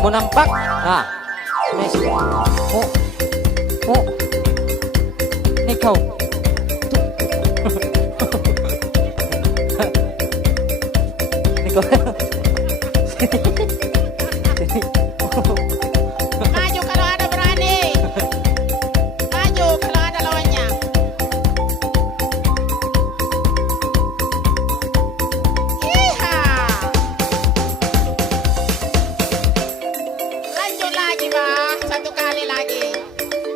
Mau nampak? Nah, sini. Oh, oh, nih kau. Tuh. Nih kau.